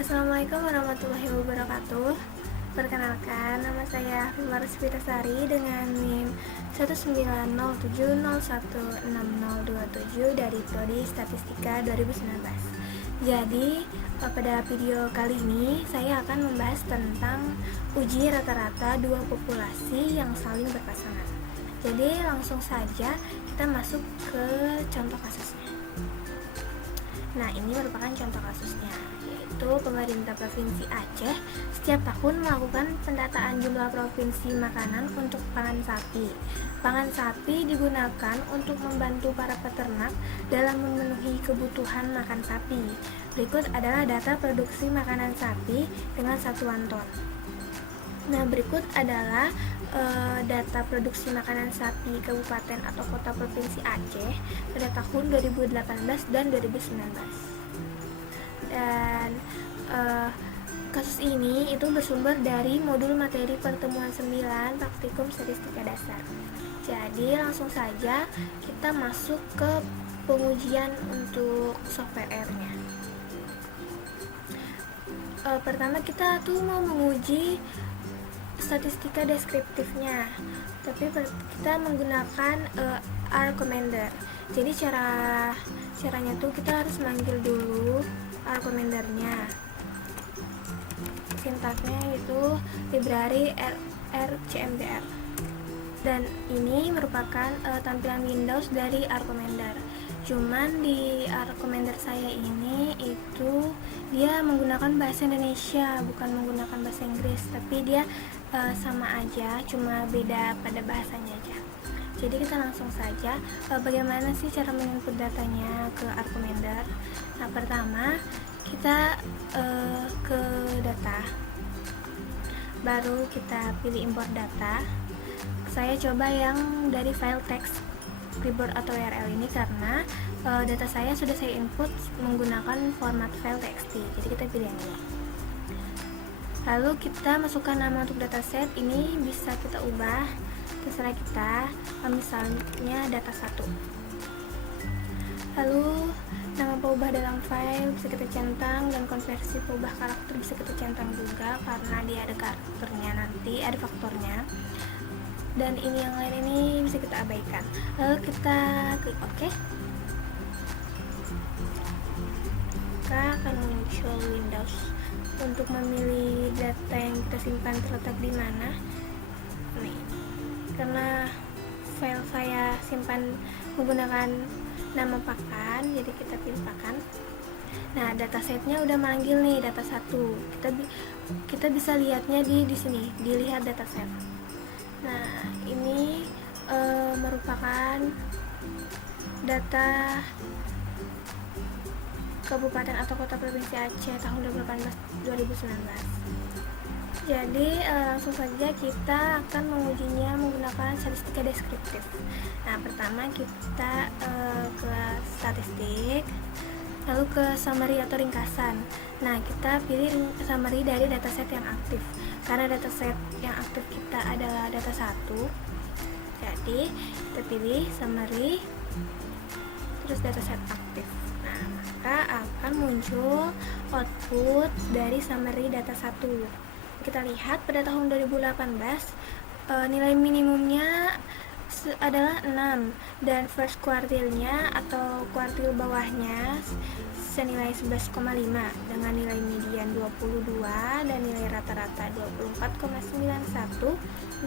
Assalamualaikum warahmatullahi wabarakatuh. Perkenalkan, nama saya Fimaris Pitasari dengan NIM 19070160027 dari Prodi Statistika 2019. Jadi, pada video kali ini saya akan membahas tentang uji rata-rata dua populasi yang saling berpasangan. Jadi, langsung saja kita masuk ke contoh kasusnya. Nah, ini merupakan contoh kasusnya, yaitu pemerintah Provinsi Aceh setiap tahun melakukan pendataan jumlah provinsi makanan untuk pangan sapi. Pangan sapi digunakan untuk membantu para peternak dalam memenuhi kebutuhan makan sapi. Berikut adalah data produksi makanan sapi dengan satuan ton. Nah, berikut adalah data produksi makanan sapi kabupaten atau kota Provinsi Aceh pada tahun 2018 dan 2019. Dan kasus ini itu bersumber dari modul materi pertemuan 9 praktikum statistika dasar. Jadi langsung saja kita masuk ke pengujian untuk software-nya. Pertama kita tuh mau menguji statistika deskriptifnya, tapi kita menggunakan R Commander. Jadi caranya tuh kita harus manggil dulu R Commandernya. Sintaknya itu library rcmdr, dan ini merupakan tampilan Windows dari R Commander. Cuman di R Commander saya ini itu dia menggunakan bahasa Indonesia, bukan menggunakan bahasa Inggris, tapi dia sama aja, cuma beda pada bahasanya aja. Jadi kita langsung saja bagaimana sih cara menginput datanya ke R Commander. Nah, pertama kita ke data, baru kita pilih import data. Saya coba yang dari file text clipboard atau URL ini karena data saya sudah saya input menggunakan format file txt. Jadi kita pilih yang ini. Lalu kita masukkan nama untuk dataset, ini bisa kita ubah, terserah kita, misalnya data 1. Lalu nama pengubah dalam file bisa kita centang, dan konversi pengubah karakter bisa kita centang juga karena dia ada karakternya, nanti ada faktornya. Dan ini yang lain ini bisa kita abaikan. Lalu kita klik OK. Maka akan muncul Windows untuk memilih data yang kita simpan terletak di mana. Nih, karena file saya simpan menggunakan nama pakan, jadi kita pilih pakan. Nah, datasetnya udah manggil nih, data 1. Kita bisa lihatnya di sini, dilihat dataset. Nah, ini merupakan data Kabupaten atau Kota Provinsi Aceh tahun 2018-2019. Jadi langsung saja kita akan mengujinya menggunakan statistika deskriptif. Nah, pertama kita ke statistik, lalu ke summary atau ringkasan. Nah, kita pilih summary dari dataset yang aktif. Karena dataset yang aktif kita adalah data 1, jadi kita pilih summary terus dataset aktif. Nah, maka akan muncul output dari summary data 1. Kita lihat pada tahun 2018 nilai minimumnya adalah 6, dan first quartilnya atau kuartil bawahnya senilai 11,5 dengan nilai median 22 dan nilai rata-rata 24,91,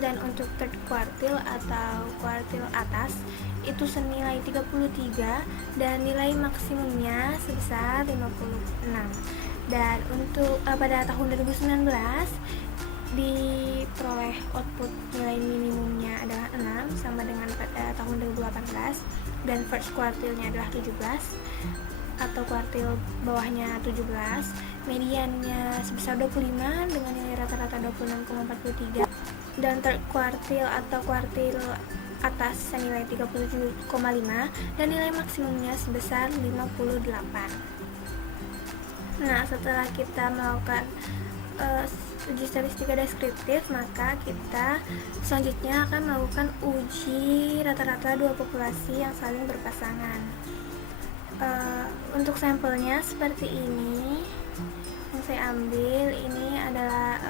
dan untuk third quartil atau kuartil atas itu senilai 33 dan nilai maksimumnya sebesar 56. Dan untuk pada tahun 2019 diperoleh output nilai minimumnya adalah 6 sama dengan pada tahun 2018, dan first quartilnya adalah 17 atau kuartil bawahnya 17, mediannya sebesar 25 dengan nilai rata-rata 26,43, dan third quartil atau kuartil atas senilai 37,5 dan nilai maksimumnya sebesar 58. Nah, setelah kita melakukan uji statistika deskriptif, maka kita selanjutnya akan melakukan uji rata-rata dua populasi yang saling berpasangan. Untuk sampelnya seperti ini yang saya ambil ini adalah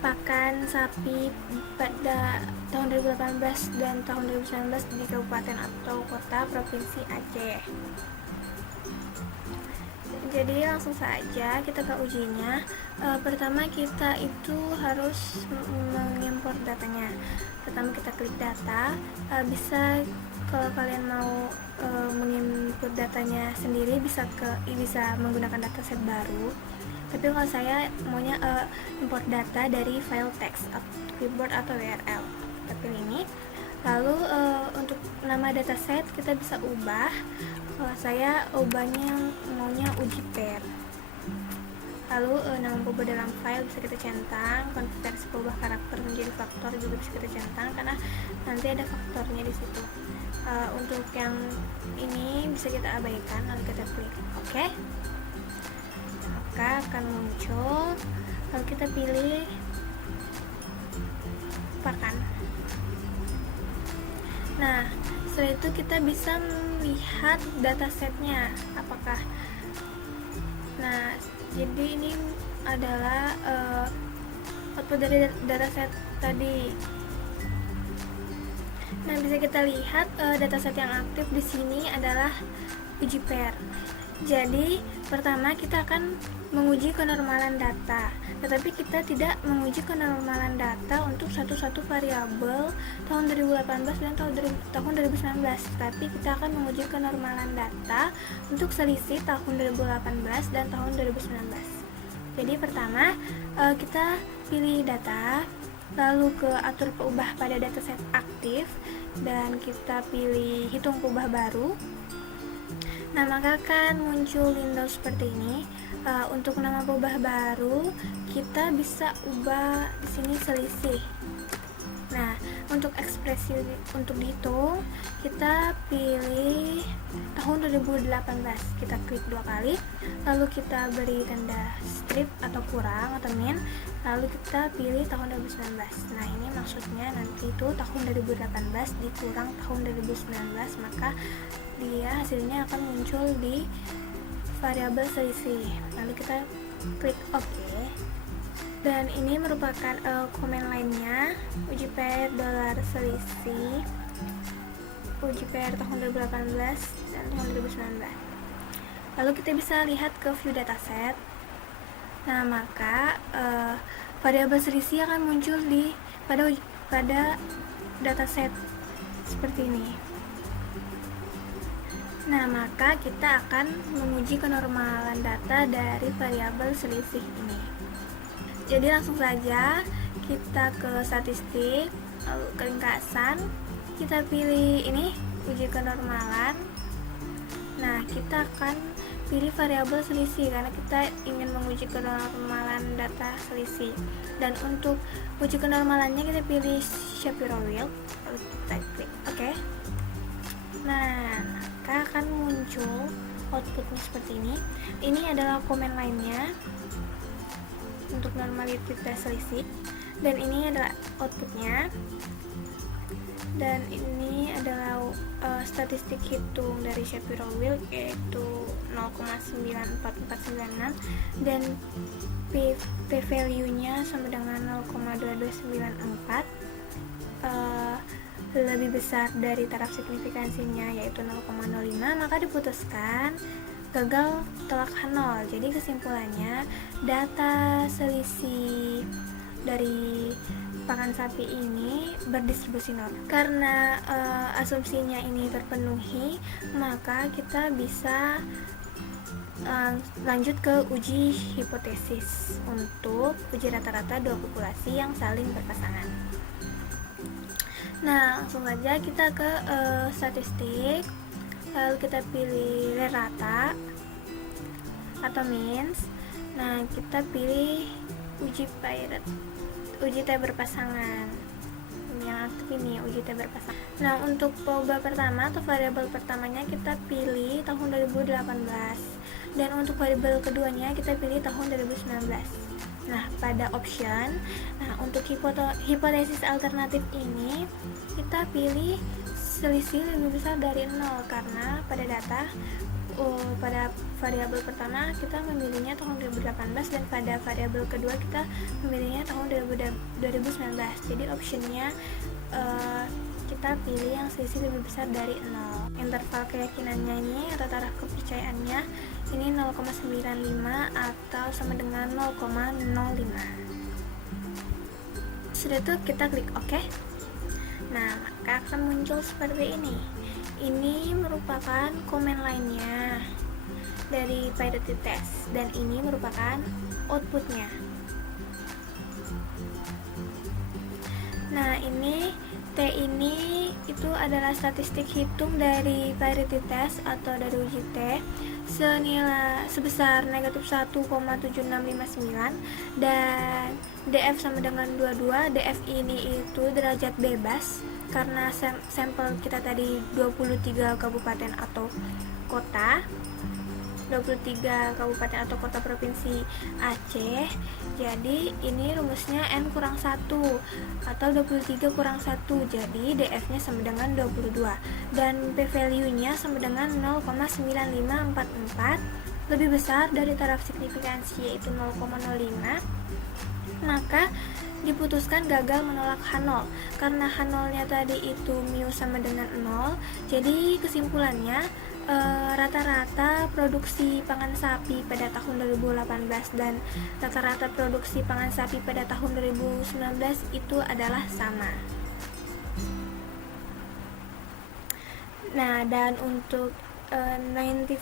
pakan sapi pada tahun 2018 dan tahun 2019 di kabupaten atau kota provinsi Aceh. Jadi langsung saja kita ke ujinya. Pertama kita itu harus mengimport datanya. Pertama kita klik data. Bisa kalau kalian mau mengimport datanya sendiri bisa menggunakan dataset baru. Tapi kalau saya maunya import data dari file text, clipboard atau URL. Kita pilih ini. Lalu untuk nama dataset kita bisa ubah. Kalau saya ubahnya maunya uji pair. Lalu nama pubah dalam file bisa kita centang, konversi pubah karakter menjadi faktor juga bisa kita centang karena nanti ada faktornya di situ. Untuk yang ini bisa kita abaikan, lalu kita klik OK. Maka akan muncul, lalu kita pilih pakan. Nah, setelah itu kita bisa melihat datasetnya apakah. Nah, jadi ini adalah output dari dataset tadi. Nah, bisa kita lihat dataset yang aktif di sini adalah uji pair. Jadi, pertama kita akan menguji kenormalan data, tetapi kita tidak menguji kenormalan data untuk satu-satu variabel tahun 2018 dan tahun 2019, tapi kita akan menguji kenormalan data untuk selisih tahun 2018 dan tahun 2019. Jadi pertama kita pilih data, lalu ke atur peubah pada dataset aktif dan kita pilih hitung peubah baru. Nah, maka akan muncul window seperti ini. Untuk nama peubah baru kita bisa ubah di sini selisih. Nah, untuk ekspresi untuk dihitung kita pilih tahun 2018. Kita klik 2 kali, lalu kita beri tanda strip atau kurang atau min, lalu kita pilih tahun 2019. Nah, ini maksudnya nanti itu tahun 2018 dikurang tahun 2019, maka dia hasilnya akan muncul di variabel selisih. Lalu kita klik OK. Dan ini merupakan komen lainnya, uji pair $selisih, uji pair tahun 2018 dan tahun 2019. Lalu kita bisa lihat ke view dataset. Nah, maka variabel selisih akan muncul di pada dataset seperti ini. Nah, maka kita akan menguji kenormalan data dari variabel selisih ini. Jadi langsung saja kita ke statistik, lalu ke ringkasan, kita pilih ini, uji kenormalan. Nah, kita akan pilih variabel selisih karena kita ingin menguji kenormalan data selisih. Dan untuk uji kenormalannya kita pilih Shapiro-Wilk, lalu kita klik OK. Nah, maka akan muncul outputnya seperti ini. Ini adalah komen lainnya untuk normalitas selisih, dan ini adalah outputnya, dan ini adalah statistik hitung dari Shapiro-Wilk yaitu 0,94496 dan p-value-nya sama dengan 0,2294, lebih besar dari taraf signifikansinya yaitu 0,05, maka diputuskan gagal telak H0. Jadi kesimpulannya data selisih dari pakan sapi ini berdistribusi normal. Karena asumsinya ini terpenuhi, maka kita bisa lanjut ke uji hipotesis untuk uji rata-rata dua populasi yang saling berpasangan. Nah, langsung saja kita ke statistik, lalu kita pilih rata atau means. Nah, kita pilih uji paired, uji T berpasangan. Yang aktif ini uji T berpasangan. Nah, untuk peubah pertama atau variabel pertamanya kita pilih tahun 2018, dan untuk variabel keduanya kita pilih tahun 2019. Nah, pada option, untuk hipotesis alternatif ini kita pilih selisih lebih besar dari 0 karena pada data pada variabel pertama kita memilihnya tahun 2018 dan pada variabel kedua kita memilihnya tahun 2019. Jadi optionnya kita pilih yang selisih lebih besar dari 0. Interval keyakinannya ini atau taraf kepercayaannya ini 0,95 atau sama dengan 0,05. Sudah itu kita klik OK. Nah, maka akan muncul seperti ini. Ini merupakan komen lainnya dari Python test dan ini merupakan outputnya. Nah, ini T ini itu adalah statistik hitung dari parity test atau dari uji T senilai sebesar negatif 1,7659 dan DF sama dengan 22. DF ini itu derajat bebas karena sampel kita tadi 23 kabupaten atau kota, 23 kabupaten atau kota provinsi Aceh. Jadi ini rumusnya N kurang 1 atau 23 kurang 1. Jadi DF nya sama dengan 22 dan P value nya sama dengan 0,9544 lebih besar dari taraf signifikansi yaitu 0,05. Maka diputuskan gagal menolak H0 karena H0 nya tadi itu mu sama dengan 0. Jadi kesimpulannya rata-rata produksi pangan sapi pada tahun 2018 dan rata-rata produksi pangan sapi pada tahun 2019 itu adalah sama. Nah, dan untuk 95%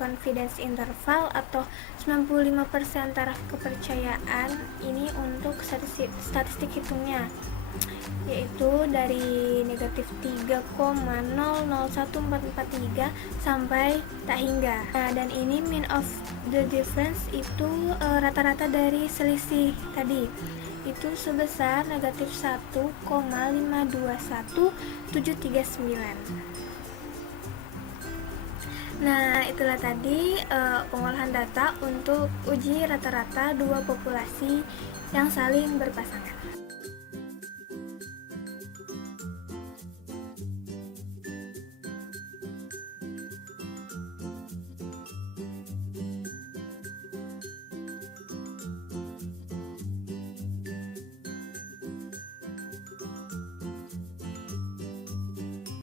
confidence interval atau 95% taraf kepercayaan ini untuk statistik hitungnya, yaitu dari negatif 3,001443 sampai tak hingga. Nah, dan ini mean of the difference itu rata-rata dari selisih tadi itu sebesar negatif 1,521739. Nah, itulah tadi pengolahan data untuk uji rata-rata dua populasi yang saling berpasangan.